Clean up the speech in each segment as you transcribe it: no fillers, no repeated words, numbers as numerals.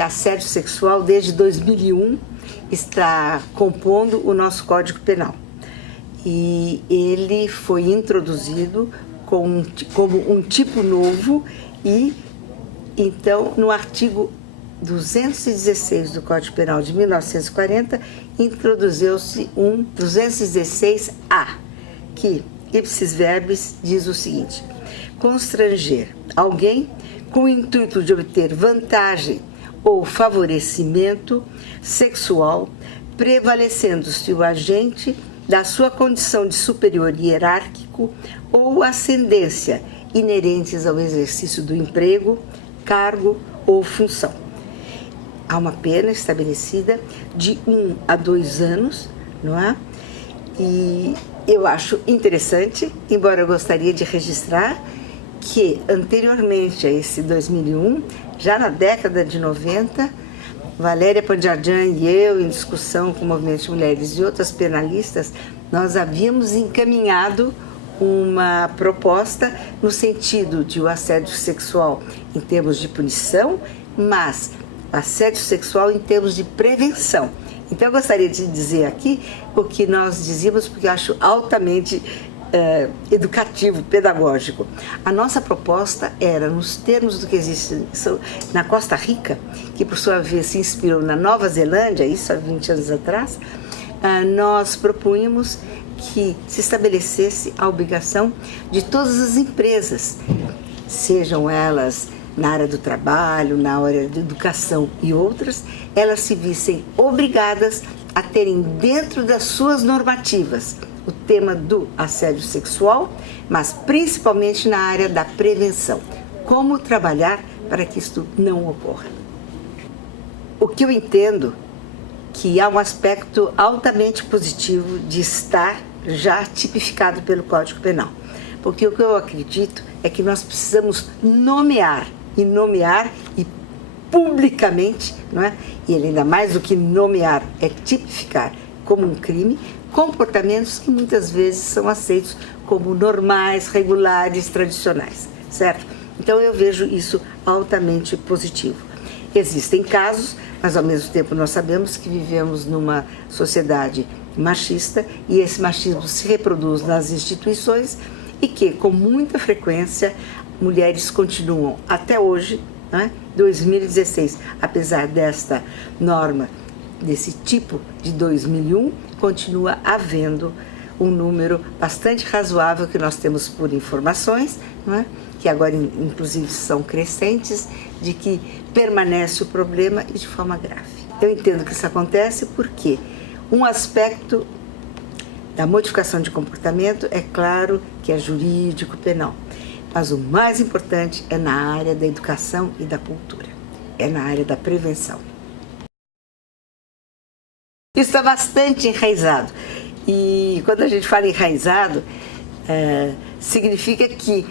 Assédio sexual, desde 2001, está compondo o nosso Código Penal. E ele foi introduzido como um tipo novo e, então, no artigo 216 do Código Penal de 1940, introduziu-se um 216-A, que, ipsis verbis, diz o seguinte: constranger alguém com o intuito de obter vantagem ou favorecimento sexual, prevalecendo-se o agente da sua condição de superior hierárquico ou ascendência inerentes ao exercício do emprego, cargo ou função. Há uma pena estabelecida de 1 a 2 anos, não é? E eu acho interessante, embora eu gostaria de registrar que anteriormente a esse 2001, já na década de 90, Valéria Pandiardian e eu, em discussão com o Movimento de Mulheres e outras penalistas, nós havíamos encaminhado uma proposta no sentido de o assédio sexual em termos de punição, mas assédio sexual em termos de prevenção. Então eu gostaria de dizer aqui o que nós dizíamos, porque eu acho altamente educativo, pedagógico. A nossa proposta era, nos termos do que existe na Costa Rica, que por sua vez se inspirou na Nova Zelândia, isso há 20 anos atrás, nós propunhamos que se estabelecesse a obrigação de todas as empresas, sejam elas na área do trabalho, na área da educação e outras, elas se vissem obrigadas a terem dentro das suas normativas o tema do assédio sexual, mas principalmente na área da prevenção. Como trabalhar para que isto não ocorra. O que eu entendo que há um aspecto altamente positivo de estar já tipificado pelo Código Penal. Porque o que eu acredito é que nós precisamos nomear e publicamente, não é? E ele, ainda mais do que nomear, é tipificar como um crime, comportamentos que muitas vezes são aceitos como normais, regulares, tradicionais, certo? Então eu vejo isso altamente positivo. Existem casos, mas ao mesmo tempo nós sabemos que vivemos numa sociedade machista e esse machismo se reproduz nas instituições e que, com muita frequência, mulheres continuam até hoje, né, 2016, apesar desta norma, desse tipo de 2001, continua havendo um número bastante razoável que nós temos por informações, não é? Que agora inclusive são crescentes, de que permanece o problema e de forma grave. Eu entendo que isso acontece porque um aspecto da modificação de comportamento é claro que é jurídico, penal, mas o mais importante é na área da educação e da cultura, é na área da prevenção. Isso está bastante enraizado. E quando a gente fala enraizado, significa que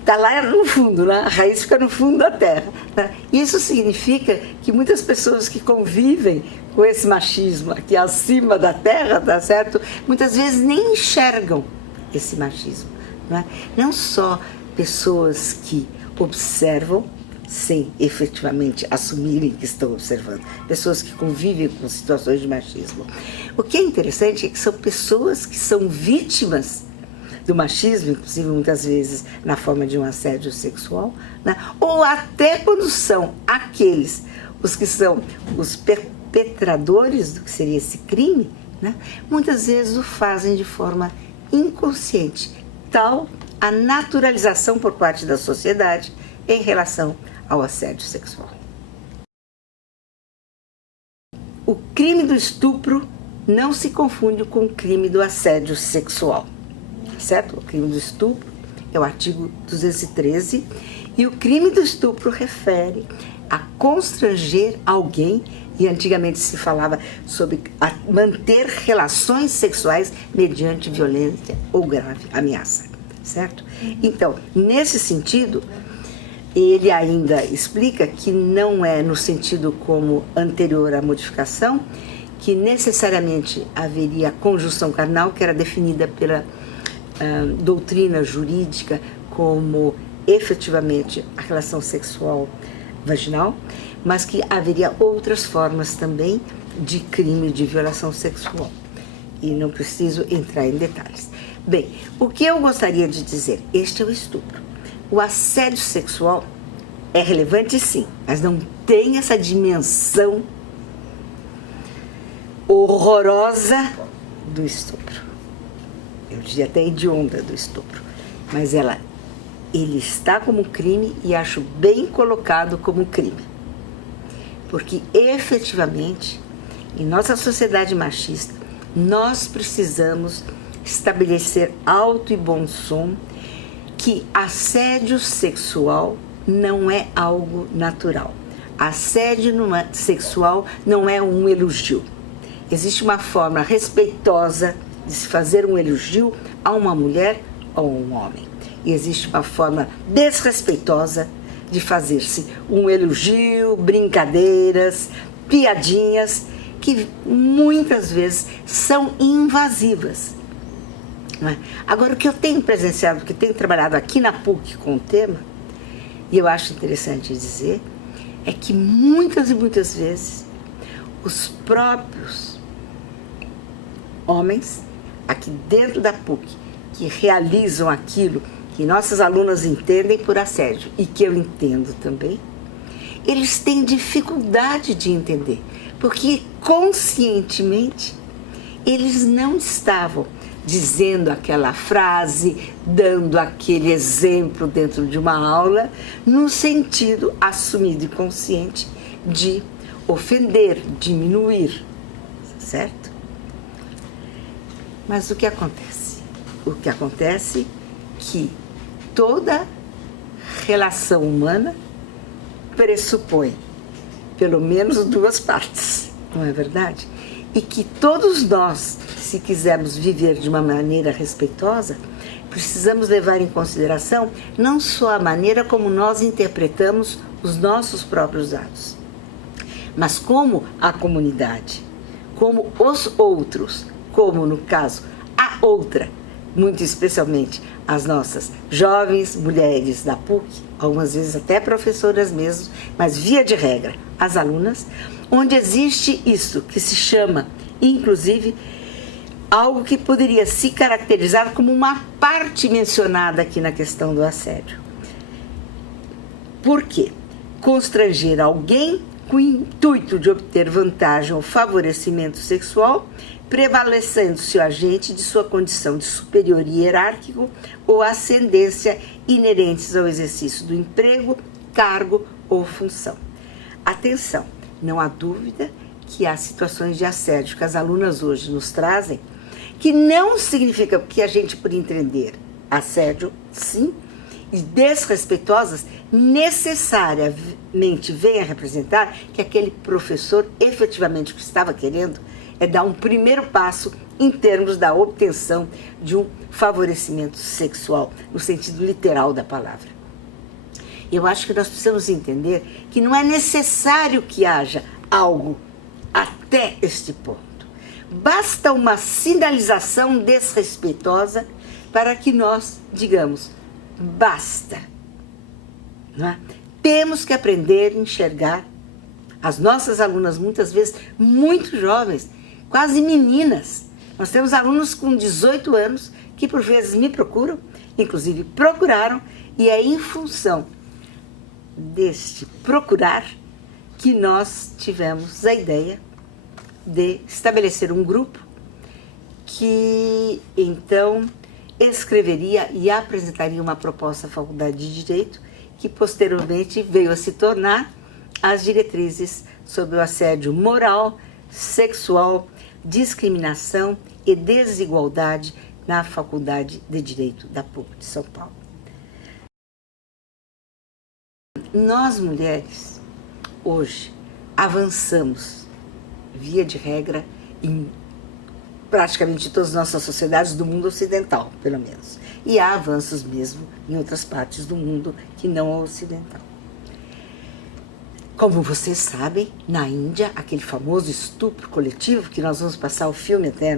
está lá no fundo, né? A raiz fica no fundo da terra. Né? Isso significa que muitas pessoas que convivem com esse machismo aqui acima da terra, tá certo? Muitas vezes nem enxergam esse machismo. Né? Não só pessoas que observam, sem efetivamente assumirem que estão observando, pessoas que convivem com situações de machismo. O que é interessante é que são pessoas que são vítimas do machismo, inclusive muitas vezes na forma de um assédio sexual, né? Ou até quando são aqueles, os que são os perpetradores do que seria esse crime, né? Muitas vezes o fazem de forma inconsciente, tal a naturalização por parte da sociedade em relação ao assédio sexual. O crime do estupro não se confunde com o crime do assédio sexual, certo? O crime do estupro é o artigo 213 e o crime do estupro refere a constranger alguém, e antigamente se falava sobre manter relações sexuais mediante violência ou grave ameaça, certo? Então, nesse sentido, ele ainda explica que não é no sentido como anterior à modificação, que necessariamente haveria conjunção carnal, que era definida pela doutrina jurídica como efetivamente a relação sexual vaginal, mas que haveria outras formas também de crime de violação sexual. E não preciso entrar em detalhes. Bem, o que eu gostaria de dizer? Este é o estupro. O assédio sexual é relevante, sim, mas não tem essa dimensão horrorosa do estupro. Eu diria até hedionda do estupro. Mas ele está como crime e acho bem colocado como crime. Porque, efetivamente, em nossa sociedade machista, nós precisamos estabelecer alto e bom som que assédio sexual não é algo natural. Assédio sexual não é um elogio. Existe uma forma respeitosa de se fazer um elogio a uma mulher ou a um homem. E existe uma forma desrespeitosa de fazer-se um elogio, brincadeiras, piadinhas, que muitas vezes são invasivas. Não é? Agora, o que eu tenho presenciado, que tenho trabalhado aqui na PUC com o tema, e eu acho interessante dizer, é que muitas e muitas vezes os próprios homens, aqui dentro da PUC, que realizam aquilo que nossas alunas entendem por assédio, e que eu entendo também, eles têm dificuldade de entender, porque conscientemente eles não estavam dizendo aquela frase, dando aquele exemplo dentro de uma aula, no sentido assumido e consciente de ofender, diminuir, certo? Mas o que acontece? O que acontece é que toda relação humana pressupõe pelo menos duas partes, não é verdade? E que todos nós, se quisermos viver de uma maneira respeitosa, precisamos levar em consideração não só a maneira como nós interpretamos os nossos próprios atos, mas como a comunidade, como os outros, como no caso a outra, muito especialmente as nossas jovens mulheres da PUC, algumas vezes até professoras mesmo, mas via de regra, as alunas, onde existe isso que se chama, inclusive, algo que poderia se caracterizar como uma parte mencionada aqui na questão do assédio. Por quê? Constranger alguém com o intuito de obter vantagem ou favorecimento sexual, prevalecendo-se o agente de sua condição de superior hierárquico ou ascendência inerentes ao exercício do emprego, cargo ou função. Atenção, não há dúvida que há situações de assédio que as alunas hoje nos trazem, que não significa que a gente, por entender assédio, sim, e desrespeitosas, necessariamente venha representar que aquele professor efetivamente o que estava querendo é dar um primeiro passo em termos da obtenção de um favorecimento sexual, no sentido literal da palavra. Eu acho que nós precisamos entender que não é necessário que haja algo até este ponto. Basta uma sinalização desrespeitosa para que nós digamos, basta. Não é? Temos que aprender a enxergar as nossas alunas, muitas vezes muito jovens, quase meninas. Nós temos alunos com 18 anos que por vezes me procuram, inclusive procuraram, e é em função deste procurar que nós tivemos a ideia de estabelecer um grupo que então escreveria e apresentaria uma proposta à Faculdade de Direito que posteriormente veio a se tornar as diretrizes sobre o assédio moral, sexual, discriminação e desigualdade na Faculdade de Direito da PUC de São Paulo. Nós, mulheres, hoje, avançamos, via de regra, em praticamente todas as nossas sociedades do mundo ocidental, pelo menos. E há avanços mesmo em outras partes do mundo que não é ocidental. Como vocês sabem, na Índia, aquele famoso estupro coletivo, que nós vamos passar o filme até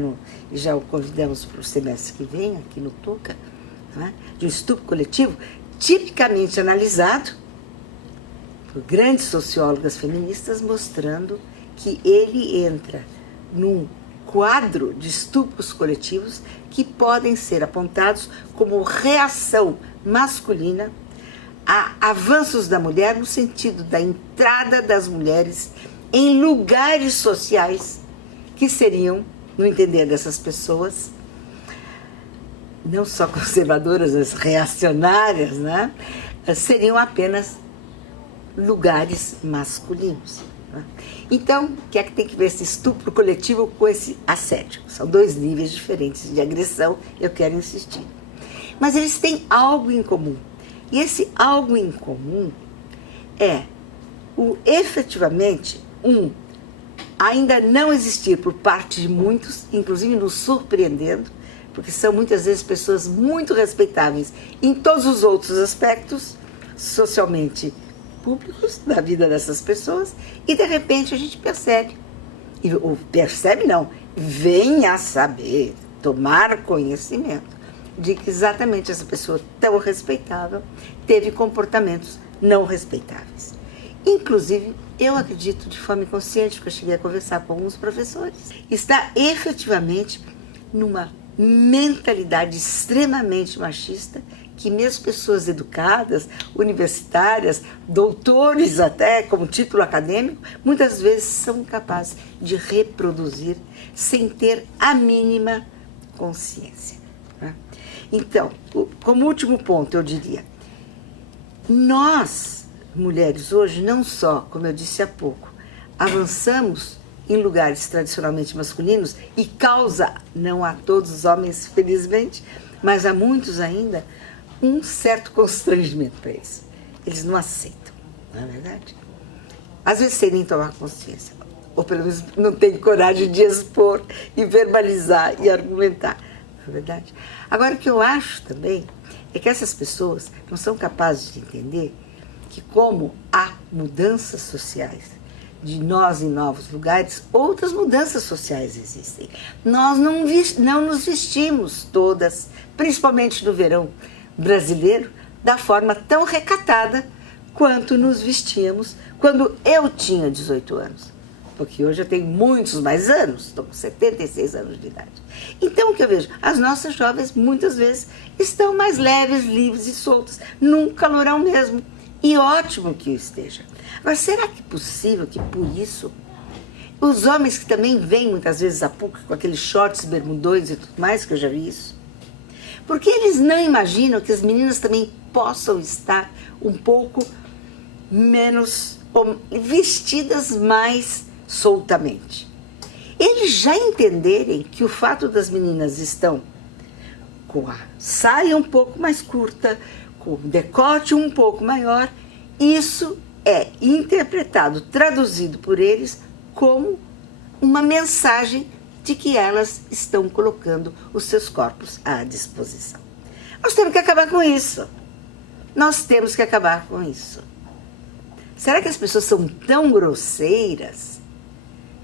e já o convidamos para o semestre que vem, aqui no Tuca, né, de um estupro coletivo, tipicamente analisado por grandes sociólogas feministas, mostrando que ele entra num quadro de estupros coletivos que podem ser apontados como reação masculina a avanços da mulher no sentido da entrada das mulheres em lugares sociais que seriam, no entender dessas pessoas, não só conservadoras, mas reacionárias, né? Seriam apenas lugares masculinos. Né? Então, o que é que tem que ver esse estupro coletivo com esse assédio? São dois níveis diferentes de agressão, eu quero insistir. Mas eles têm algo em comum. E esse algo em comum é efetivamente ainda não existir por parte de muitos, inclusive nos surpreendendo, porque são muitas vezes pessoas muito respeitáveis em todos os outros aspectos socialmente públicos da vida dessas pessoas, e de repente a gente percebe, ou percebe não, vem a saber, tomar conhecimento de que exatamente essa pessoa tão respeitável teve comportamentos não respeitáveis. Inclusive, eu acredito de forma inconsciente, porque eu cheguei a conversar com alguns professores, está efetivamente numa mentalidade extremamente machista que mesmo pessoas educadas, universitárias, doutores até, como título acadêmico, muitas vezes são capazes de reproduzir sem ter a mínima consciência. Né? Então, como último ponto, eu diria, nós, mulheres, hoje, não só, como eu disse há pouco, avançamos em lugares tradicionalmente masculinos e causa, não a todos os homens, felizmente, mas a muitos ainda, um certo constrangimento para eles. Eles não aceitam, não é verdade? Às vezes sem nem tomar consciência, ou pelo menos não tem coragem de expor e verbalizar e argumentar, não é verdade? Agora, o que eu acho também é que essas pessoas não são capazes de entender que como há mudanças sociais de nós em novos lugares, outras mudanças sociais existem. Nós não nos vestimos todas, principalmente no verão brasileiro, da forma tão recatada quanto nos vestíamos quando eu tinha 18 anos. Porque hoje eu tenho muitos mais anos, estou com 76 anos de idade. Então, o que eu vejo? As nossas jovens, muitas vezes, estão mais leves, livres e soltas, num calorão mesmo. E ótimo que esteja. Agora, será que é possível que, por isso, os homens que também vêm, muitas vezes, a PUC, com aqueles shorts, bermudões e tudo mais, que eu já vi isso, porque eles não imaginam que as meninas também possam estar um pouco menos, vestidas mais soltamente. Eles já entenderem que o fato das meninas estão com a saia um pouco mais curta, com o decote um pouco maior, isso é interpretado, traduzido por eles como uma mensagem de que elas estão colocando os seus corpos à disposição. Nós temos que acabar com isso. Nós temos que acabar com isso. Será que as pessoas são tão grosseiras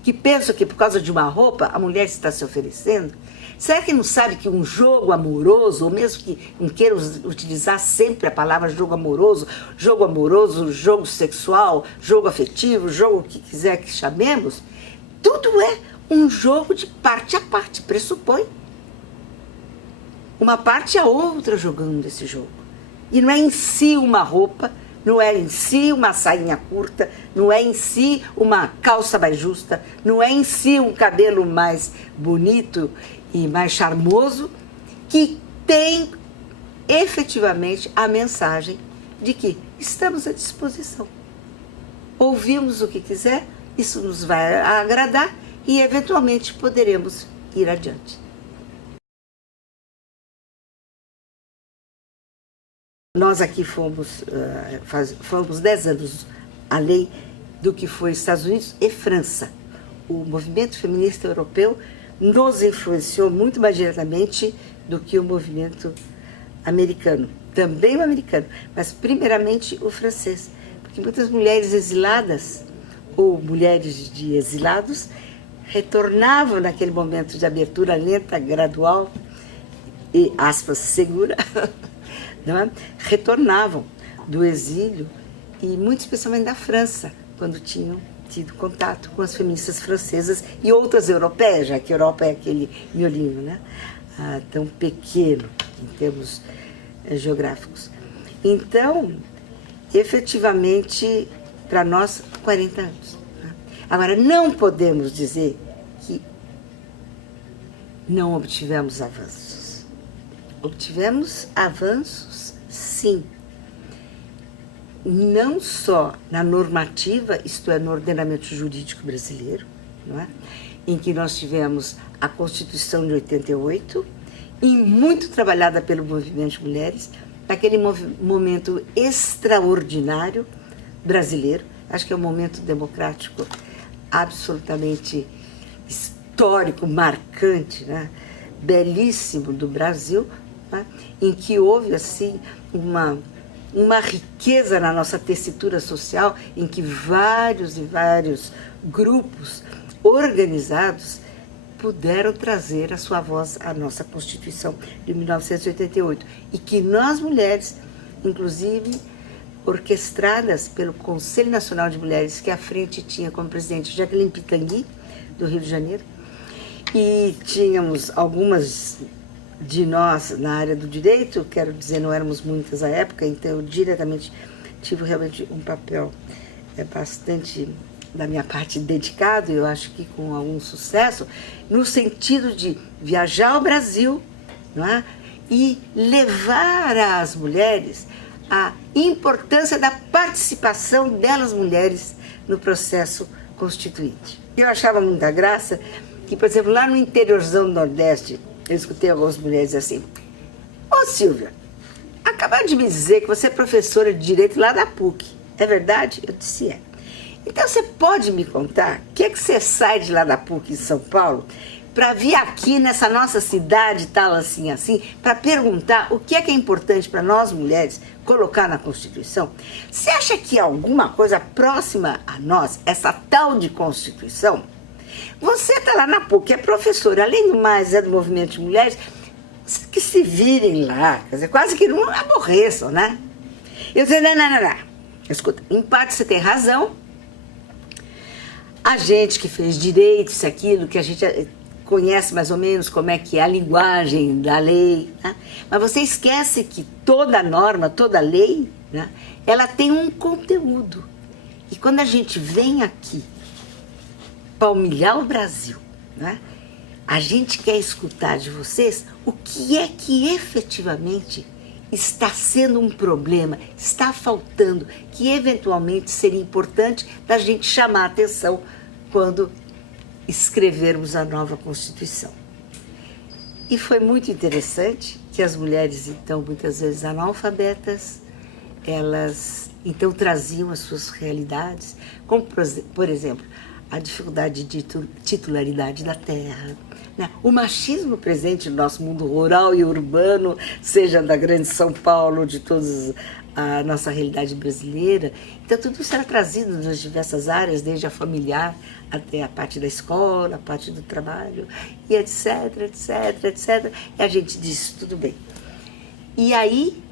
que pensam que por causa de uma roupa a mulher está se oferecendo? Será que não sabe que um jogo amoroso, ou mesmo que não queira utilizar sempre a palavra jogo amoroso, jogo sexual, jogo afetivo, jogo o que quiser que chamemos, tudo é um jogo de parte a parte, pressupõe uma parte a outra jogando esse jogo. E não é em si uma roupa, não é em si uma sainha curta, não é em si uma calça mais justa, não é em si um cabelo mais bonito e mais charmoso, que tem efetivamente a mensagem de que estamos à disposição. Ouvimos o que quiser, isso nos vai agradar e eventualmente poderemos ir adiante. Nós aqui fomos 10 anos além do que foi Estados Unidos e França. O movimento feminista europeu nos influenciou muito mais diretamente do que o movimento americano. Também o americano, mas primeiramente o francês. Porque muitas mulheres exiladas ou mulheres de exilados retornavam naquele momento de abertura lenta, gradual e, aspas, segura, não é? Retornavam do exílio e muito especialmente da França, quando tinham tido contato com as feministas francesas e outras europeias, já que a Europa é aquele miolinho, né? Tão pequeno em termos geográficos. Então, efetivamente, para nós, 40 anos. Né? Agora, não podemos dizer que não obtivemos avanços. Obtivemos avanços, sim. Não só na normativa, isto é, no ordenamento jurídico brasileiro, não é? Em que nós tivemos a Constituição de 88, e muito trabalhada pelo movimento de mulheres, naquele momento extraordinário brasileiro, acho que é um momento democrático absolutamente histórico, marcante, né? Belíssimo do Brasil, né? Em que houve assim uma riqueza na nossa tessitura social, em que vários e vários grupos organizados puderam trazer a sua voz à nossa Constituição de 1988. E que nós, mulheres, inclusive orquestradas pelo Conselho Nacional de Mulheres, que à frente tinha como presidente Jacqueline Pitangui, do Rio de Janeiro, e tínhamos algumas de nós na área do direito, quero dizer, não éramos muitas à época, então eu diretamente tive realmente um papel bastante, da minha parte, dedicado, eu acho que com algum sucesso, no sentido de viajar ao Brasil, não é? E levar às mulheres a importância da participação delas mulheres no processo constituinte. Eu achava muita graça que, por exemplo, lá no interiorzão do Nordeste, eu escutei algumas mulheres assim: ô Silvia, acabaram de me dizer que você é professora de Direito lá da PUC, é verdade? Eu disse: é. Então você pode me contar o que é que você sai de lá da PUC em São Paulo para vir aqui nessa nossa cidade tal assim, para perguntar o que é importante para nós mulheres colocar na Constituição? Você acha que alguma coisa próxima a nós, essa tal de Constituição? Você está lá na PUC, é professora, além do mais é do movimento de mulheres, que se virem lá, quer dizer, quase que não aborreçam, né? Eu disse: não. Escuta, em parte você tem razão. A gente que fez direito, isso, aquilo, que a gente conhece mais ou menos como é que é a linguagem da lei, né? Mas você esquece que toda norma, toda lei, né, ela tem um conteúdo. E quando a gente vem aqui para humilhar o Brasil, né, a gente quer escutar de vocês o que é que efetivamente está sendo um problema, está faltando, que eventualmente seria importante da gente chamar a atenção quando escrevermos a nova Constituição. E foi muito interessante que as mulheres, então, muitas vezes analfabetas, elas então traziam as suas realidades, como, por exemplo, a dificuldade de titularidade da terra, né? O machismo presente no nosso mundo rural e urbano, seja da grande São Paulo, de toda a nossa realidade brasileira. Então, tudo isso era trazido nas diversas áreas, desde a familiar até a parte da escola, a parte do trabalho, e etc, etc, etc. E a gente disse: tudo bem. E aí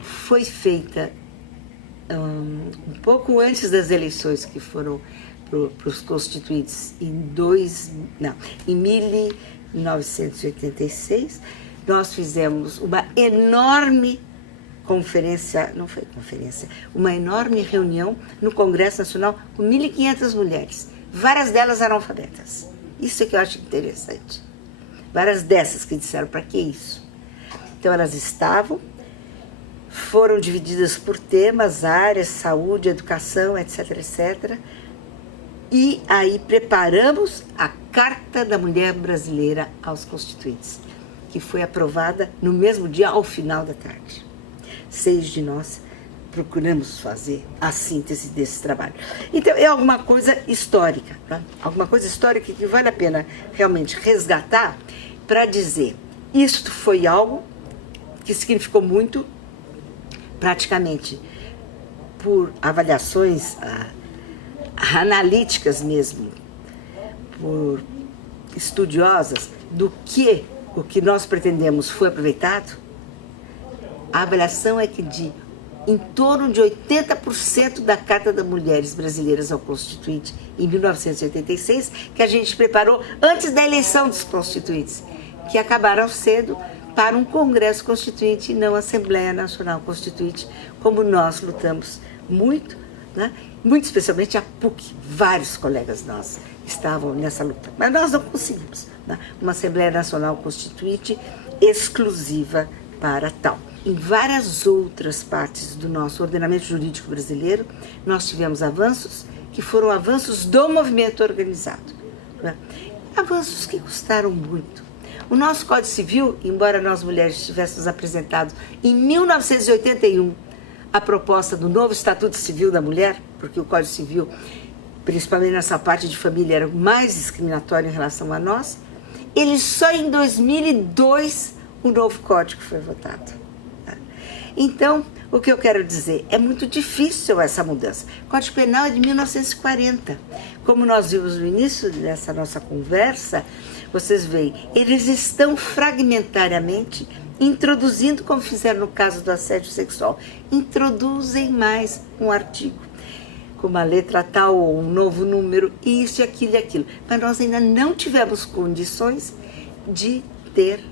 foi feita, um pouco antes das eleições que foram para os constituintes em 1986, nós fizemos uma enorme conferência, não foi conferência, uma enorme reunião no Congresso Nacional com 1.500 mulheres, várias delas analfabetas. Isso é que eu acho interessante. Várias dessas que disseram: para que isso? Então elas foram divididas por temas, áreas, saúde, educação, etc, etc. E aí preparamos a Carta da Mulher Brasileira aos Constituintes, que foi aprovada no mesmo dia, ao final da tarde. 6 de nós procuramos fazer a síntese desse trabalho. Então, é alguma coisa histórica, né? Alguma coisa histórica que vale a pena realmente resgatar para dizer: isto foi algo que significou muito, praticamente, por avaliações analíticas mesmo, por estudiosas, do que o que nós pretendemos foi aproveitado. A avaliação é que de em torno de 80% da Carta das Mulheres Brasileiras ao Constituinte, em 1986, que a gente preparou antes da eleição dos constituintes, que acabaram cedo para um Congresso Constituinte e não Assembleia Nacional Constituinte, como nós lutamos muito, né? Muito especialmente a PUC, vários colegas nossos estavam nessa luta, mas nós não conseguimos, né? Uma Assembleia Nacional Constituinte exclusiva para tal. Em várias outras partes do nosso ordenamento jurídico brasileiro, nós tivemos avanços que foram avanços do movimento organizado, né? Avanços que custaram muito. O nosso Código Civil, embora nós mulheres tivéssemos apresentado em 1981 a proposta do novo Estatuto Civil da Mulher, porque o Código Civil, principalmente nessa parte de família, era mais discriminatório em relação a nós, ele só em 2002 o novo Código foi votado. Então, o que eu quero dizer, é muito difícil essa mudança. O Código Penal é de 1940. Como nós vimos no início dessa nossa conversa, vocês veem, eles estão fragmentariamente introduzindo, como fizeram no caso do assédio sexual, introduzem mais um artigo, com uma letra tal ou um novo número, isso, aquilo e aquilo. Mas nós ainda não tivemos condições de ter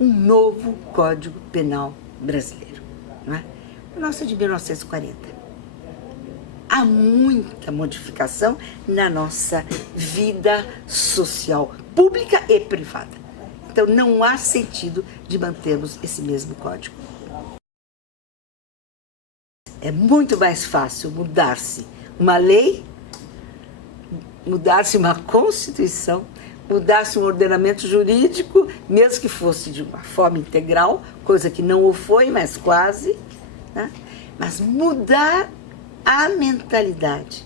um novo Código Penal brasileiro, não é? O nosso é de 1940. Há muita modificação na nossa vida social, pública e privada. Então, não há sentido de mantermos esse mesmo código. É muito mais fácil mudar-se uma lei, mudar-se uma Constituição, mudar-se um ordenamento jurídico, mesmo que fosse de uma forma integral, coisa que não o foi, mas quase, né? Mas mudar a mentalidade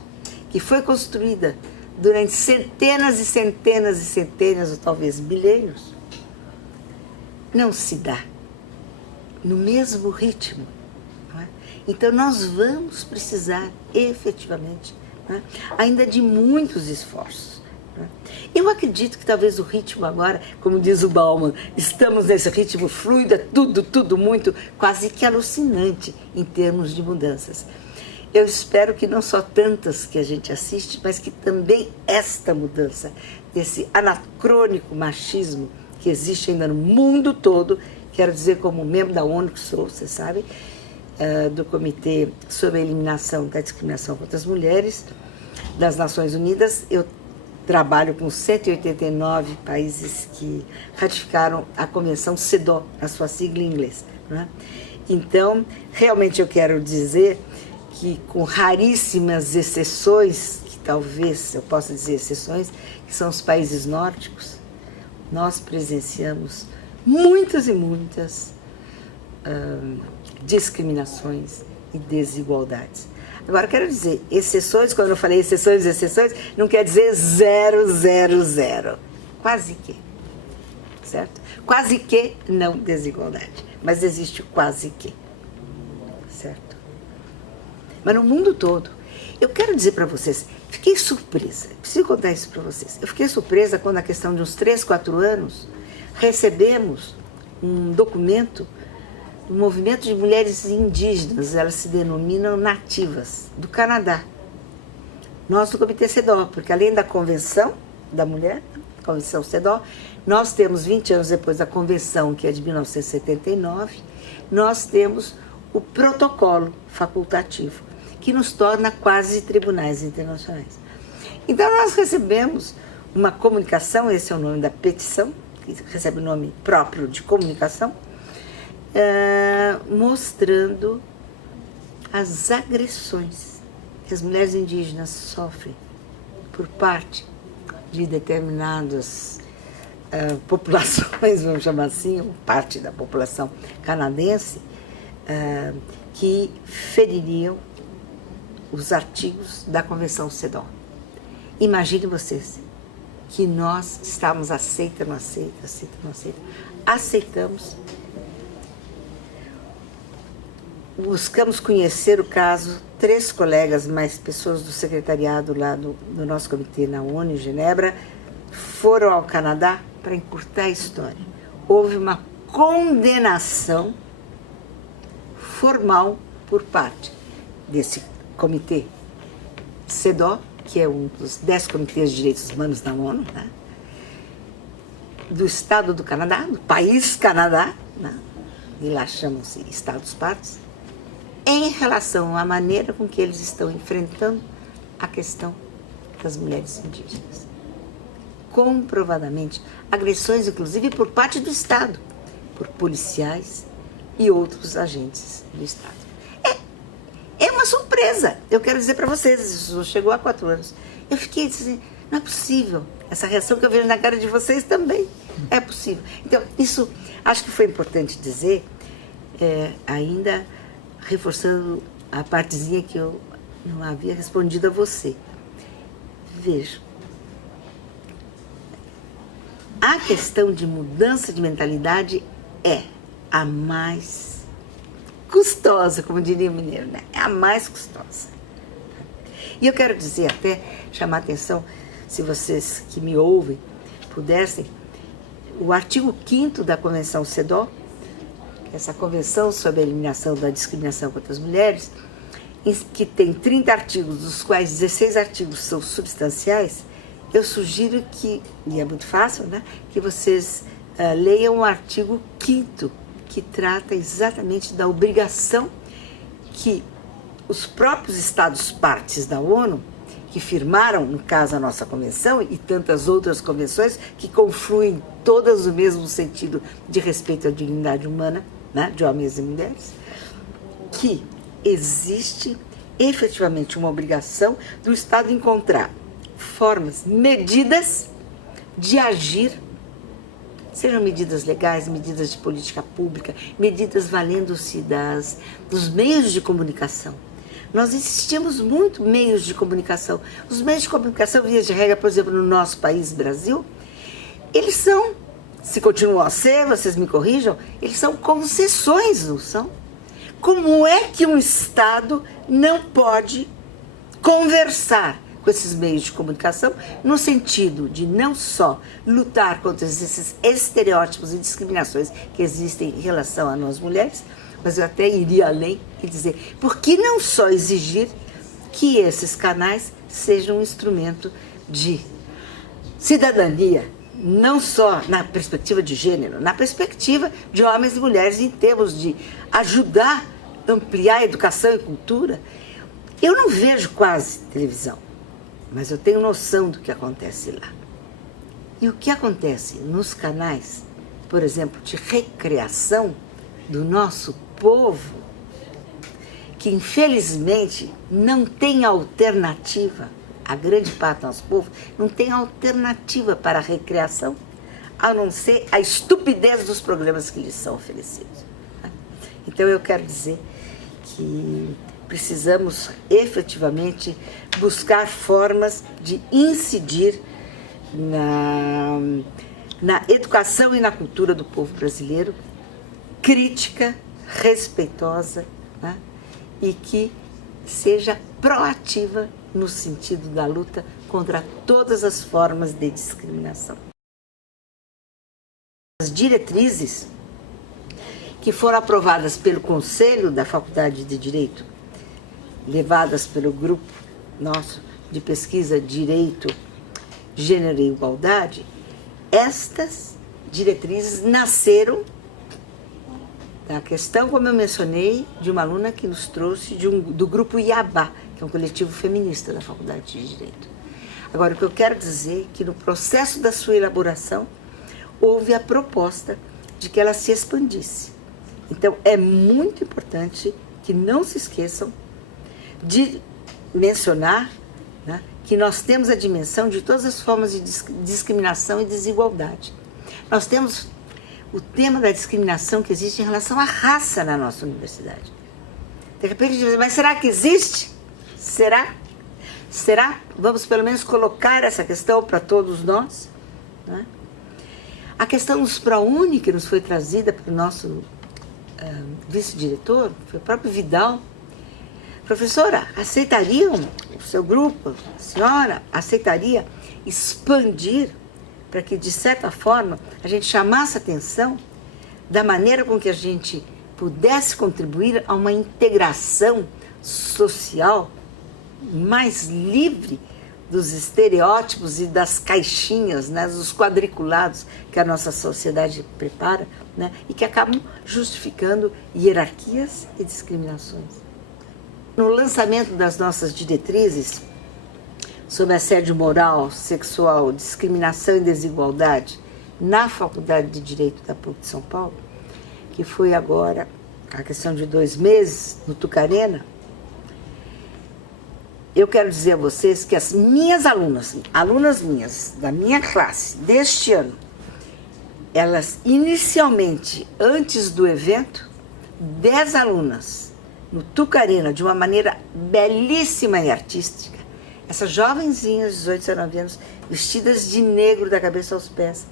que foi construída durante centenas e centenas e centenas, ou talvez milênios, não se dá no mesmo ritmo. Não é? Então, nós vamos precisar, efetivamente, não é? Ainda de muitos esforços. Não é? Eu acredito que talvez o ritmo agora, como diz o Bauman, estamos nesse ritmo fluido, é tudo muito, quase que alucinante em termos de mudanças. Eu espero que não só tantas que a gente assiste, mas que também esta mudança, esse anacrônico machismo que existe ainda no mundo todo, quero dizer como membro da ONU que sou, você sabe, do Comitê sobre a Eliminação da Discriminação contra as Mulheres, das Nações Unidas, eu trabalho com 189 países que ratificaram a Convenção CEDAW, a sua sigla em inglês, não é? Então, realmente eu quero dizer que com raríssimas exceções, que talvez eu possa dizer exceções, que são os países nórdicos, nós presenciamos muitas e muitas discriminações e desigualdades. Agora, quero dizer, exceções, quando eu falei exceções, não quer dizer 000, quase que, certo? Quase que não desigualdade, mas existe quase que, certo? Mas no mundo todo, eu quero dizer para vocês, fiquei surpresa, preciso contar isso para vocês. Eu fiquei surpresa quando, na questão de uns 3, 4 anos, recebemos um documento do movimento de mulheres indígenas, elas se denominam nativas, do Canadá. Nós do Comitê CEDAW, porque além da Convenção da Mulher, Convenção CEDAW, nós temos, 20 anos depois da Convenção, que é de 1979, nós temos o protocolo facultativo, que nos torna quase tribunais internacionais. Então, nós recebemos uma comunicação, esse é o nome da petição, que recebe o nome próprio de comunicação, mostrando as agressões que as mulheres indígenas sofrem por parte de determinadas populações, vamos chamar assim, ou parte da população canadense, que feririam os artigos da Convenção CEDAW. Imaginem vocês que nós estávamos aceitamos, buscamos conhecer o caso, 3 colegas, mais pessoas do secretariado lá do nosso comitê na ONU, em Genebra, foram ao Canadá para encurtar a história. Houve uma condenação formal por parte desse comitê CEDAW, que é um dos 10 comitês de direitos humanos da ONU, né? Do Estado do Canadá, do país Canadá, né? E lá chamam-se Estados-partes, em relação à maneira com que eles estão enfrentando a questão das mulheres indígenas. Comprovadamente, agressões, inclusive, por parte do Estado, por policiais e outros agentes do Estado. É uma surpresa, eu quero dizer para vocês, isso chegou há 4 anos. Eu fiquei assim, não é possível. Essa reação que eu vejo na cara de vocês também é possível. Então, isso acho que foi importante dizer, ainda reforçando a partezinha que eu não havia respondido a você. Veja, a questão de mudança de mentalidade é a mais custosa, como diria o mineiro, né? É a mais custosa. E eu quero dizer, até chamar a atenção, se vocês que me ouvem pudessem, o artigo 5º da Convenção CEDAW, essa Convenção sobre a Eliminação da Discriminação contra as Mulheres, que tem 30 artigos, dos quais 16 artigos são substanciais, eu sugiro que, e é muito fácil, né, que vocês leiam o artigo 5º, que trata exatamente da obrigação que os próprios Estados-partes da ONU, que firmaram, no caso, a nossa convenção e tantas outras convenções que confluem todas no mesmo sentido de respeito à dignidade humana, né, de homens e mulheres, que existe efetivamente uma obrigação do Estado encontrar formas, medidas de agir, sejam medidas legais, medidas de política pública, medidas valendo-se dos meios de comunicação. Nós insistimos muito em meios de comunicação. Os meios de comunicação, via de regra, por exemplo, no nosso país, Brasil, eles são, se continuam a ser, vocês me corrijam, eles são concessões, não são? Como é que um Estado não pode conversar com esses meios de comunicação no sentido de não só lutar contra esses estereótipos e discriminações que existem em relação a nós mulheres, mas eu até iria além e dizer, por que não só exigir que esses canais sejam um instrumento de cidadania, não só na perspectiva de gênero, na perspectiva de homens e mulheres em termos de ajudar, ampliar a educação e cultura. Eu não vejo quase televisão, mas eu tenho noção do que acontece lá. E o que acontece nos canais, por exemplo, de recreação do nosso povo, que infelizmente não tem alternativa, a grande parte do nosso povo não tem alternativa para a recreação, a não ser a estupidez dos programas que lhes são oferecidos. Então eu quero dizer que precisamos efetivamente buscar formas de incidir na educação e na cultura do povo brasileiro, crítica, respeitosa, né? E que seja proativa no sentido da luta contra todas as formas de discriminação. As diretrizes que foram aprovadas pelo Conselho da Faculdade de Direito, levadas pelo grupo nosso de pesquisa Direito, Gênero e Igualdade, estas diretrizes nasceram da questão, como eu mencionei, de uma aluna que nos trouxe do grupo Iabá, que é um coletivo feminista da Faculdade de Direito. Agora, o que eu quero dizer é que no processo da sua elaboração, houve a proposta de que ela se expandisse. Então, é muito importante que não se esqueçam de mencionar, né, que nós temos a dimensão de todas as formas de discriminação e desigualdade. Nós temos o tema da discriminação que existe em relação à raça na nossa universidade. De repente, a gente diz, mas será que existe? Será? Será? Vamos pelo menos colocar essa questão para todos nós, né? A questão dos ProUni, que nos foi trazida pelo nosso vice-diretor, foi o próprio Vidal. Professora, aceitariam o seu grupo, a senhora, aceitaria expandir para que, de certa forma, a gente chamasse a atenção da maneira com que a gente pudesse contribuir a uma integração social mais livre dos estereótipos e das caixinhas, né, dos quadriculados que a nossa sociedade prepara, né, e que acabam justificando hierarquias e discriminações. No lançamento das nossas diretrizes sobre assédio moral, sexual, discriminação e desigualdade na Faculdade de Direito da PUC de São Paulo, que foi agora a questão de 2 meses no Tucarena, eu quero dizer a vocês que as minhas alunas minhas, da minha classe, deste ano, elas inicialmente, antes do evento, 10 alunas no Tucarena, de uma maneira belíssima e artística, essas jovenzinhas, 18, 19 anos, vestidas de negro da cabeça aos pés,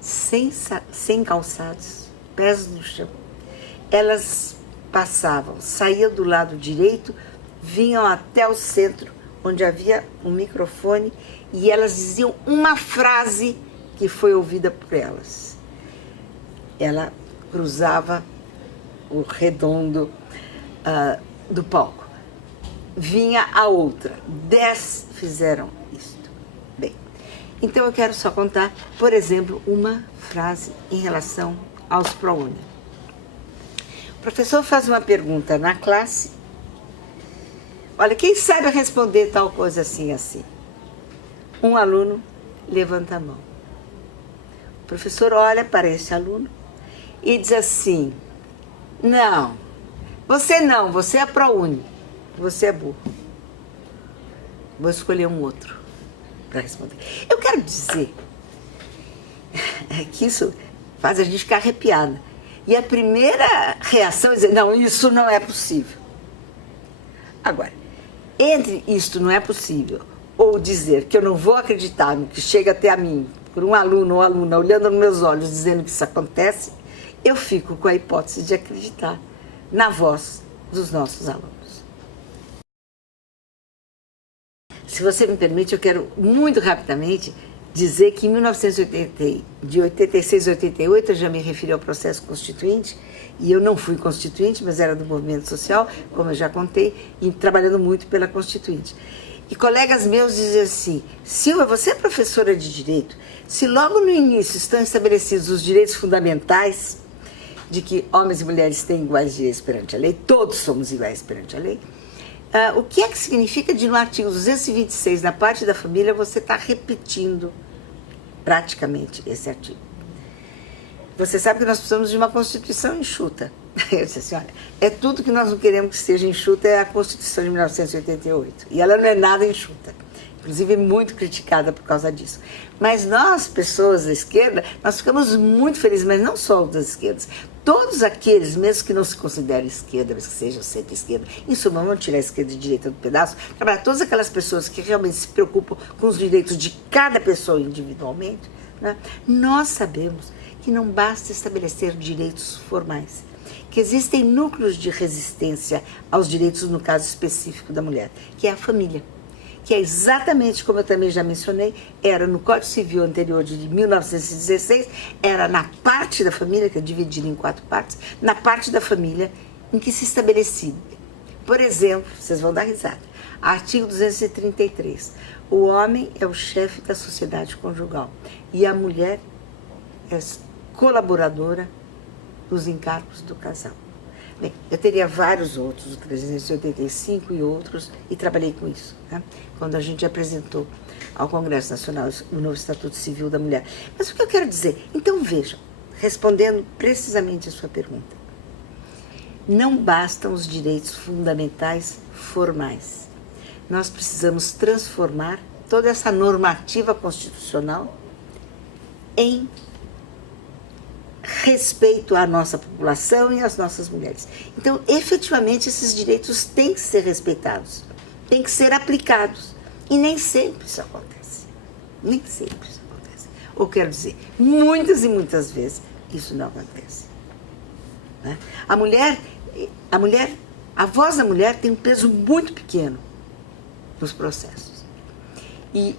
sem calçados, pés no chão. Elas passavam, saíam do lado direito, vinham até o centro, onde havia um microfone, e elas diziam uma frase que foi ouvida por elas. Ela cruzava o redondo do palco. Vinha a outra. 10 fizeram isto. Bem, então eu quero só contar, por exemplo, uma frase em relação aos ProUni. O professor faz uma pergunta na classe. Olha, quem sabe responder tal coisa assim, assim? Um aluno levanta a mão. O professor olha para esse aluno e diz assim: não, você é ProUni, você é burro. Vou escolher um outro para responder. Eu quero dizer que isso faz a gente ficar arrepiada. E a primeira reação é dizer: não, isso não é possível. Agora, entre isto não é possível, ou dizer que eu não vou acreditar no que chega até a mim, por um aluno ou aluna olhando nos meus olhos dizendo que isso acontece, eu fico com a hipótese de acreditar na voz dos nossos alunos. Se você me permite, eu quero muito rapidamente dizer que em 1980, de 86 a 88, eu já me referi ao processo constituinte, e eu não fui constituinte, mas era do movimento social, como eu já contei, e trabalhando muito pela constituinte. E colegas meus diziam assim: Silvia, você é professora de direito, se logo no início estão estabelecidos os direitos fundamentais, de que homens e mulheres têm iguais direitos perante a lei, todos somos iguais perante a lei, o que é que significa de no artigo 226, na parte da família, você está repetindo praticamente esse artigo? Você sabe que nós precisamos de uma Constituição enxuta. Eu disse assim: olha, é tudo que nós não queremos que seja enxuta, é a Constituição de 1988. E ela não é nada enxuta. Inclusive muito criticada por causa disso. Mas nós, pessoas da esquerda, nós ficamos muito felizes, mas não só os das esquerdas. Todos aqueles, mesmo que não se considerem esquerda, mas que sejam centro-esquerda, em suma, vamos tirar a esquerda e a direita do pedaço, trabalhar todas aquelas pessoas que realmente se preocupam com os direitos de cada pessoa individualmente, né? Nós sabemos que não basta estabelecer direitos formais, que existem núcleos de resistência aos direitos, no caso específico da mulher, que é a família, que é exatamente como eu também já mencionei, era no Código Civil anterior de 1916, era na parte da família, que é dividida em 4 partes, na parte da família em que se estabelecia. Por exemplo, vocês vão dar risada, artigo 233, o homem é o chefe da sociedade conjugal e a mulher é colaboradora dos encargos do casal. Bem, eu teria vários outros, o 385 e outros, e trabalhei com isso, né? Quando a gente apresentou ao Congresso Nacional o novo Estatuto Civil da Mulher. Mas o que eu quero dizer? Então vejam, respondendo precisamente a sua pergunta, não bastam os direitos fundamentais formais. Nós precisamos transformar toda essa normativa constitucional em respeito à nossa população e às nossas mulheres. Então, efetivamente, esses direitos têm que ser respeitados, têm que ser aplicados. E nem sempre isso acontece. Nem sempre isso acontece. Ou quero dizer, muitas e muitas vezes isso não acontece. Né? A voz da mulher tem um peso muito pequeno nos processos. E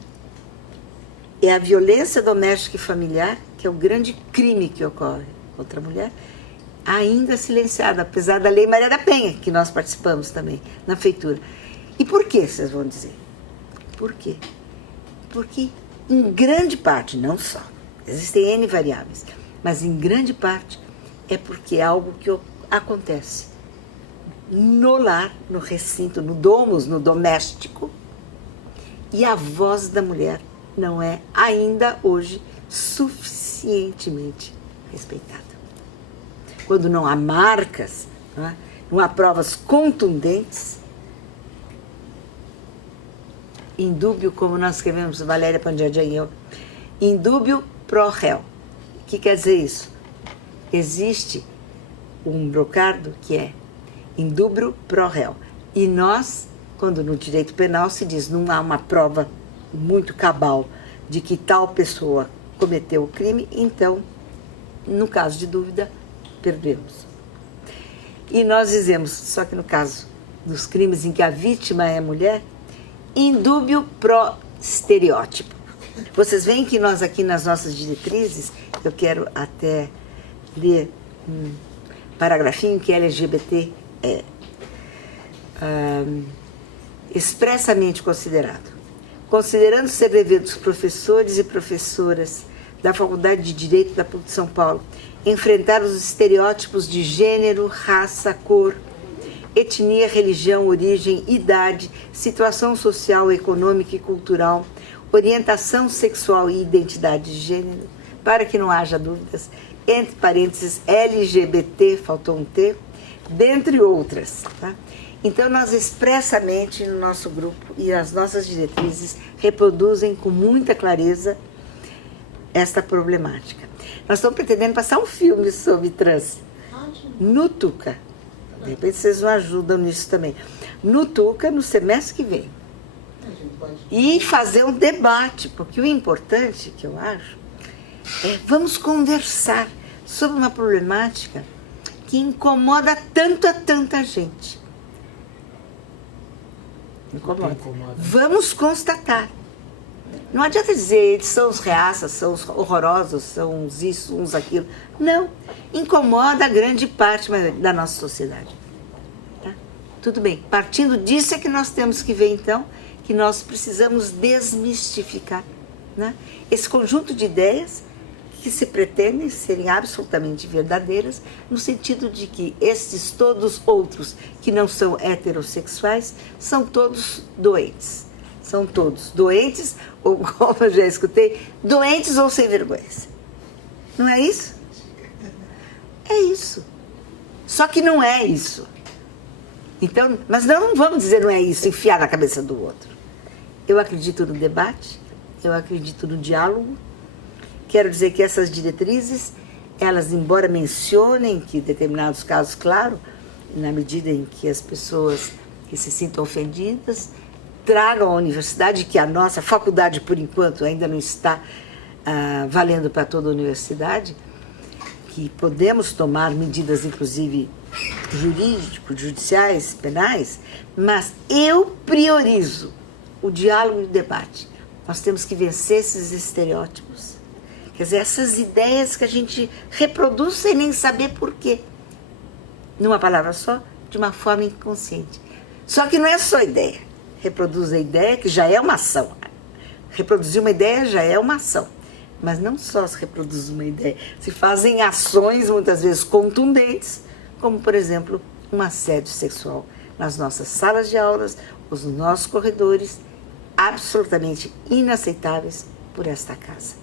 é a violência doméstica e familiar, que é o grande crime que ocorre contra a mulher, ainda silenciado, apesar da Lei Maria da Penha, que nós participamos também na feitura. E por que, vocês vão dizer? Por quê? Porque em grande parte, não só, existem N variáveis, mas em grande parte é porque é algo que acontece no lar, no recinto, no domus, no doméstico, e a voz da mulher não é ainda hoje suficientemente respeitada. Quando não há marcas, não há provas contundentes, indúbio, como nós escrevemos, Valéria Pandiadia e eu, indúbio pro réu. O que quer dizer isso? Existe um brocardo que é indúbio pro réu. E nós, quando no direito penal se diz não há uma prova muito cabal de que tal pessoa cometeu o crime, então, no caso de dúvida, perdemos. E nós dizemos, só que no caso dos crimes em que a vítima é mulher, indúbio pro estereótipo. Vocês veem que nós aqui nas nossas diretrizes, eu quero até ler um paragrafinho que LGBT é expressamente considerado. Considerando ser dever dos professores e professoras da Faculdade de Direito da PUC de São Paulo enfrentar os estereótipos de gênero, raça, cor, etnia, religião, origem, idade, situação social, econômica e cultural, orientação sexual e identidade de gênero, para que não haja dúvidas, entre parênteses, LGBT, faltou um T, dentre outras. Tá? Então, nós expressamente no nosso grupo e as nossas diretrizes reproduzem com muita clareza esta problemática. Nós estamos pretendendo passar um filme sobre trans no Tuca. De repente vocês nos ajudam nisso também. No Tuca, no semestre que vem. E fazer um debate, porque o importante, que eu acho, é vamos conversar sobre uma problemática que incomoda tanto a tanta gente. Incomoda. Vamos constatar. Não adianta dizer, eles são os reaças, são os horrorosos, são uns isso, uns aquilo. Não. Incomoda a grande parte da nossa sociedade. Tá? Tudo bem. Partindo disso é que nós temos que ver, então, que nós precisamos desmistificar, né? Esse conjunto de ideias que se pretendem serem absolutamente verdadeiras, no sentido de que esses todos outros que não são heterossexuais são todos doentes. São todos doentes, ou como eu já escutei, doentes ou sem vergonha. Não é isso? É isso. Só que não é isso. Então, mas não vamos dizer não é isso, enfiar na cabeça do outro. Eu acredito no debate, eu acredito no diálogo. Quero dizer que essas diretrizes, elas, embora mencionem que em determinados casos, claro, na medida em que as pessoas que se sintam ofendidas, tragam à universidade, que a nossa faculdade, por enquanto, ainda não está valendo para toda a universidade, que podemos tomar medidas, inclusive, judiciais, penais, mas eu priorizo o diálogo e o debate. Nós temos que vencer esses estereótipos. Quer dizer, essas ideias que a gente reproduz sem nem saber por quê. Numa palavra só, de uma forma inconsciente. Só que não é só ideia. Reproduz a ideia, que já é uma ação. Reproduzir uma ideia já é uma ação. Mas não só se reproduz uma ideia, se fazem ações muitas vezes contundentes, como, por exemplo, um assédio sexual nas nossas salas de aulas, nos nossos corredores, absolutamente inaceitáveis por esta casa.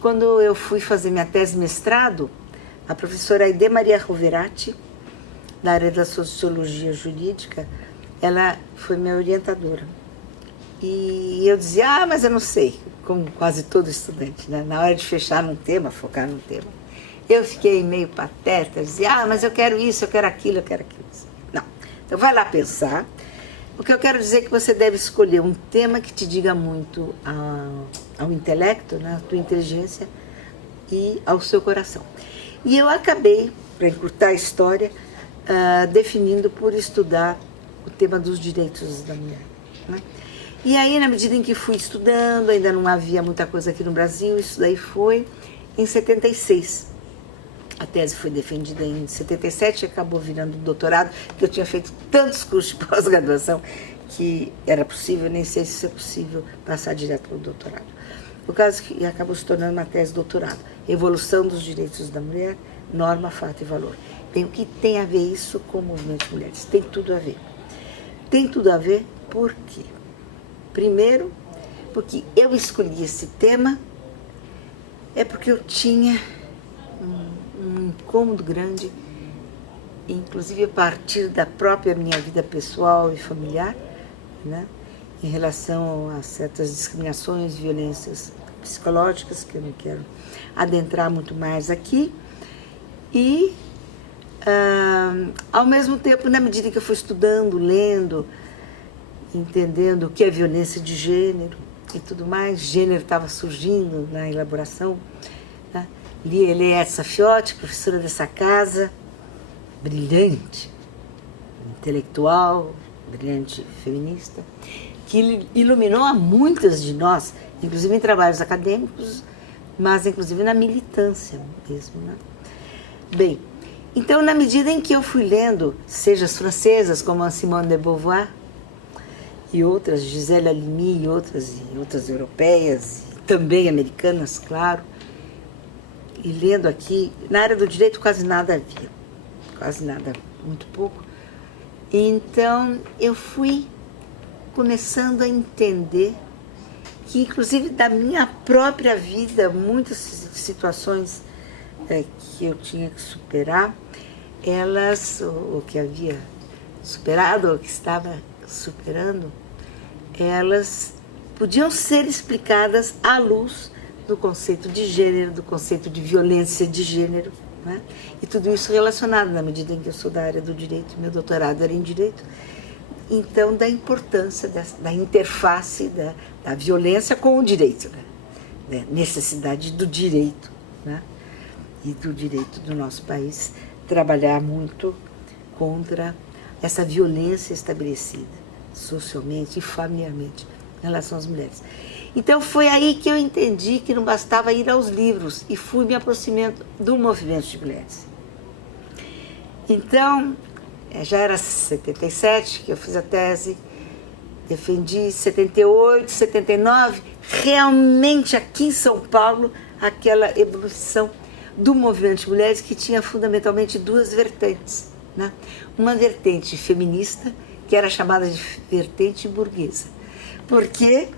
Quando eu fui fazer minha tese de mestrado, a professora Aide Maria Roverati, da área da sociologia jurídica, ela foi minha orientadora. E eu dizia, mas eu não sei, como quase todo estudante, né? Na hora de fechar num tema, focar num tema. Eu fiquei meio pateta, dizia, mas eu quero isso, eu quero aquilo, eu quero aquilo. Não, então vai lá pensar. O que eu quero dizer é que você deve escolher um tema que te diga muito ao intelecto, né, à tua inteligência e ao seu coração. E eu acabei, para encurtar a história, definindo por estudar o tema dos direitos da mulher. Né? E aí, na medida em que fui estudando, ainda não havia muita coisa aqui no Brasil, isso daí foi em 76. A tese foi defendida em 77 e acabou virando doutorado, porque eu tinha feito tantos cursos de pós-graduação que era possível, nem sei se isso é possível, passar direto para o doutorado. O caso que acabou se tornando uma tese de doutorado. Evolução dos direitos da mulher, norma, fato e valor. Bem, o que tem a ver isso com o movimento de mulheres? Tem tudo a ver. Tem tudo a ver por quê? Primeiro, porque eu escolhi esse tema, é porque eu tinha um incômodo grande, inclusive a partir da própria minha vida pessoal e familiar, né, em relação a certas discriminações, violências psicológicas, que eu não quero adentrar muito mais aqui, e ao mesmo tempo, na medida que eu fui estudando, lendo, entendendo o que é violência de gênero e tudo mais, gênero estava surgindo na elaboração, né? Li Eliette Safiotti, professora dessa casa, brilhante, intelectual, brilhante feminista, que iluminou a muitas de nós, inclusive em trabalhos acadêmicos, mas inclusive na militância mesmo, né? Bem, então, na medida em que eu fui lendo, seja as francesas, como a Simone de Beauvoir, e outras, Gisèle Halimi e outras europeias, e também americanas, claro, e lendo aqui, na área do direito quase nada havia, quase nada, muito pouco. Então, eu fui começando a entender que, inclusive, da minha própria vida, muitas situações que eu tinha que superar, elas, ou que havia superado, ou que estava superando, elas podiam ser explicadas à luz do conceito de gênero, do conceito de violência de gênero, né? E tudo isso relacionado, na medida em que eu sou da área do direito, meu doutorado era em direito, então da importância da interface da violência com o direito, né? Necessidade do direito, né? E do direito do nosso país trabalhar muito contra essa violência estabelecida socialmente e familiarmente em relação às mulheres. Então foi aí que eu entendi que não bastava ir aos livros e fui me aproximando do movimento de mulheres. Então, já era 77 que eu fiz a tese, defendi 78, 79, realmente aqui em São Paulo, aquela evolução do movimento de mulheres que tinha fundamentalmente duas vertentes, né? Uma vertente feminista, que era chamada de vertente burguesa, porque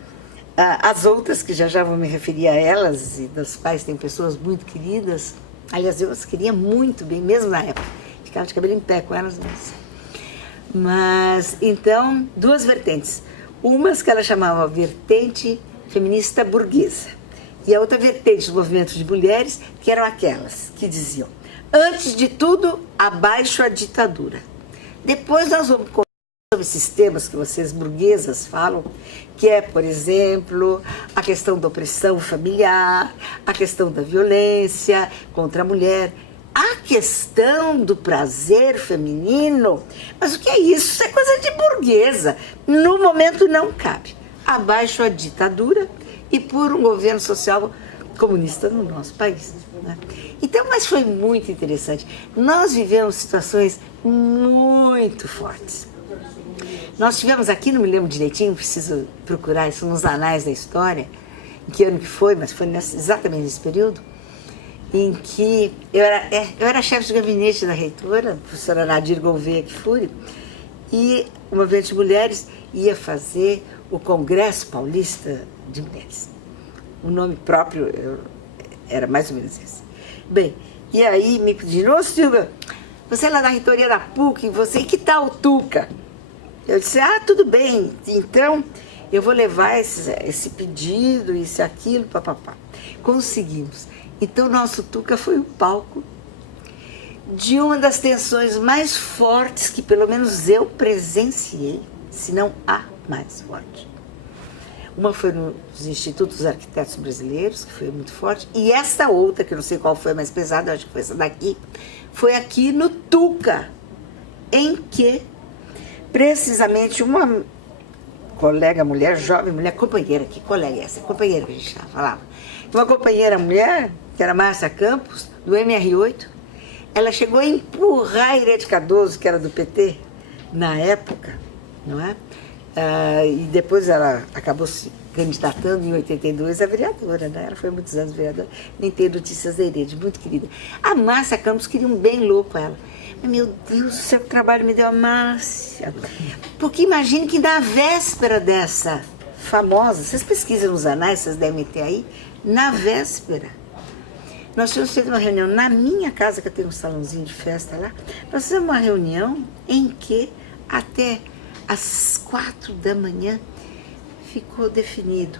as outras, que já vou me referir a elas, e das quais tem pessoas muito queridas, aliás, eu as queria muito bem, mesmo na época, ficava de cabelo em pé com elas, mas então, duas vertentes, umas que ela chamava vertente feminista burguesa, e a outra vertente do movimento de mulheres, que eram aquelas que diziam, antes de tudo, abaixo a ditadura. Depois nós vamos conversar sobre esses temas que vocês burguesas falam, que é, por exemplo, a questão da opressão familiar, a questão da violência contra a mulher, a questão do prazer feminino. Mas o que é isso? Isso é coisa de burguesa. No momento não cabe. Abaixo a ditadura e por um governo social comunista no nosso país, né? Então, mas foi muito interessante. Nós vivemos situações muito fortes. Nós tivemos aqui, não me lembro direitinho, preciso procurar isso nos anais da história, em que ano que foi, mas foi exatamente nesse período, em que eu era chefe de gabinete da reitora, a professora Nadir Gouveia Kfouri, e o Movimento de Mulheres ia fazer o Congresso Paulista de Mulheres. O nome próprio era mais ou menos esse. Bem, e aí me pediram, ô Silvia, você é lá da reitoria da PUC, e que tal o Tuca? Eu disse, tudo bem, então eu vou levar esse pedido, isso e aquilo, papapá. Conseguimos. Então nosso Tuca foi o palco de uma das tensões mais fortes que pelo menos eu presenciei, se não a mais forte. Uma foi nos Institutos Arquitetos Brasileiros, que foi muito forte, e essa outra, que eu não sei qual foi a mais pesada, eu acho que foi essa daqui, foi aqui no Tuca, em que precisamente uma colega mulher, jovem mulher, companheira, que colega é essa? Companheira que a gente falava. Uma companheira mulher, que era Márcia Campos, do MR8, ela chegou a empurrar a Irede Cardoso, que era do PT, na época, não é? E depois ela acabou se candidatando em 82 a vereadora, né? Ela foi muitos anos vereadora, nem tem notícias da Irede, muito querida. A Márcia Campos queria um bem louco ela. Mas, meu Deus, o seu trabalho me deu a Márcia. Porque imagine que na véspera dessa famosa, vocês pesquisam nos anais, vocês devem ter aí, na véspera, nós tínhamos feito uma reunião na minha casa, que eu tenho um salãozinho de festa lá, nós fizemos uma reunião em que até às 4 da manhã ficou definido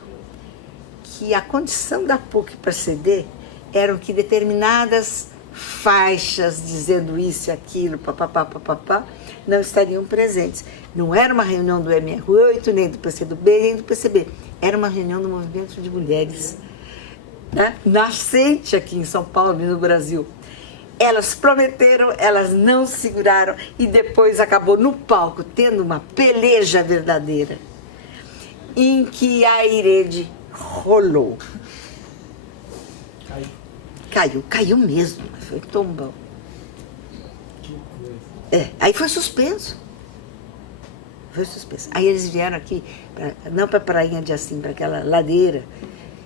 que a condição da PUC para ceder eram que determinadas faixas dizendo isso e aquilo, papapá, não estariam presentes. Não era uma reunião do MR8, nem do PCdoB, nem do PCB. Era uma reunião do movimento de mulheres, né? Nascente aqui em São Paulo e no Brasil. Elas prometeram, elas não seguraram e depois acabou no palco tendo uma peleja verdadeira em que a Irede rolou. Caiu mesmo, foi tombão. Aí foi suspenso. Aí eles vieram aqui, não para a Prainha de Assim, para aquela ladeira,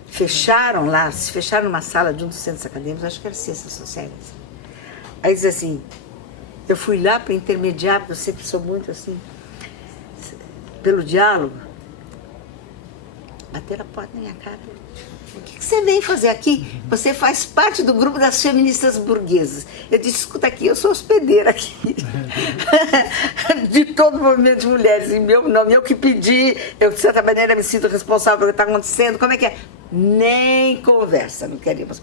fecharam lá, se fecharam numa sala de um dos centros acadêmicos, acho que era Ciências Sociais. Aí diz assim, eu fui lá para intermediar, porque eu sempre sou muito assim, pelo diálogo, bateram a porta na minha cara. O que você vem fazer aqui? Você faz parte do grupo das feministas burguesas. Eu disse, escuta aqui, eu sou hospedeira aqui. De todo o movimento de mulheres, em meu nome, eu que pedi, eu de certa maneira me sinto responsável pelo que está acontecendo. Como é que é? Nem conversa, não queríamos.